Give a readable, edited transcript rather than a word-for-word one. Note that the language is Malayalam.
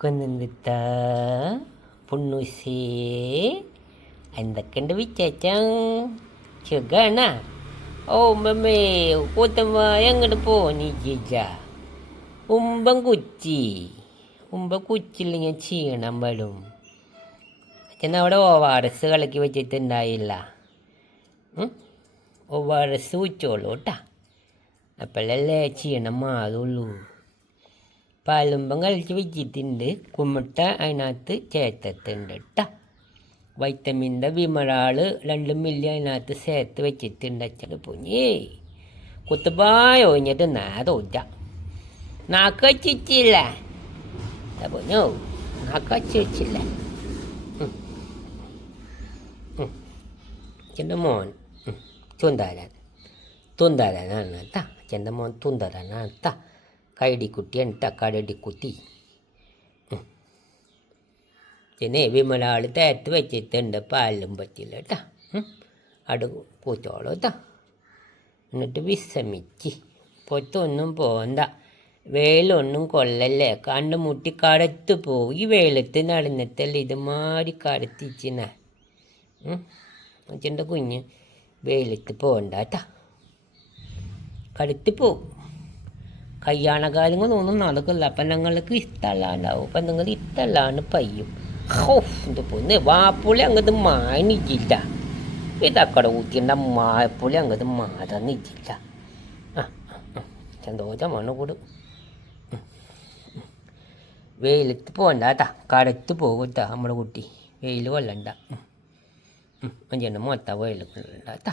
കൊന്നെന്തിത്ത പുണ്ണൂസേ എന്തൊക്കെയുണ്ട് വിശേഷം? സുഖാണ? ഓ മമ്മേ കൂത്തമ്മ എങ്ങോട്ട് പോന്നില്ല. ഉമ്പം കുച്ചില്ലെങ്കിൽ ക്ഷീണം വരും. അച്ഛൻ അവിടെ ORS കലക്കി വെച്ചിട്ടുണ്ടായില്ല. ORS കുച്ചോളൂ കേട്ടാ, അപ്പോഴല്ലേ ക്ഷീണം മാറുള്ളൂ. പാലുമ്പം കളിച്ച് വെച്ചിട്ടുണ്ട്. കുമ്മിട്ട അതിനകത്ത് ചേർത്തിട്ടുണ്ട് കേട്ടാ. വൈറ്റമിൻ്റെ വിമറാള് 2 മില്ലി അതിനകത്ത് ചേർത്ത് വെച്ചിട്ടുണ്ട്. അച്ഛന് പൊഞ്ഞേ കുത്തുപായ ഒഴിഞ്ഞിട്ട് നേരോല്ല. നാക്ക് വച്ചില്ല പൊഞ്ഞോ, നാക്ക് വച്ച് വെച്ചില്ല. അച്ഛൻ്റെ മോൻ തുന്തരാനാണ് കേട്ടാ. അച്ഛൻ്റെ മോൻ തുന്തരാനാണ് കേട്ടാ. കൈടിക്കുട്ടിയാണ് കേട്ടാ, കരടിക്കുട്ടി. പിന്നെ വിമലാൾ തേർത്ത് വെച്ചിട്ടുണ്ട്. പാലും പറ്റില്ല കേട്ടാ. അട് പൂച്ചോളൂ കേട്ടാ. എന്നിട്ട് വിശ്രമിച്ച് പൊത്തൊന്നും പോകണ്ട. വെയിലൊന്നും കൊള്ളല്ലേ. കണ്ട് മുട്ടി കടത്ത് പോകും. ഈ വെയിലത്ത് നടന്നിട്ടല്ലേ ഇതുമാതിരി കടത്തിച്ചിന. അച്ഛൻ്റെ കുഞ്ഞ് വെയിലത്ത് പോകണ്ട കേട്ടാ, കടത്തി പോവും. കല്യാണകാര്യങ്ങൾ ഒന്നും നടക്കില്ല. പെണ്ണുങ്ങൾക്ക് ഇഷ്ടമല്ലാണ്ടാവും. പെണ്ണുങ്ങൾ ഇഷ്ടമല്ലാണ്ട് പയ്യും. എൻ്റെ പൊന്ന് വാപ്പുളി അങ്ങോട്ട് മാനിച്ചില്ല. ഇതക്കടെ ഊത്തിൻ്റെ മായപ്പുളി അങ്ങോട്ട് മാറന്നിച്ചില്ല. സന്തോഷമാണ് കൂട്. വെയിലത്ത് പോകണ്ട കേട്ടാ, കടത്ത് പോകട്ടാ നമ്മുടെ കുട്ടി. വെയിൽ കൊള്ളണ്ട. അഞ്ചെണ്ണം മൊത്തം വെയിൽ കൊള്ളണ്ട കേട്ടാ.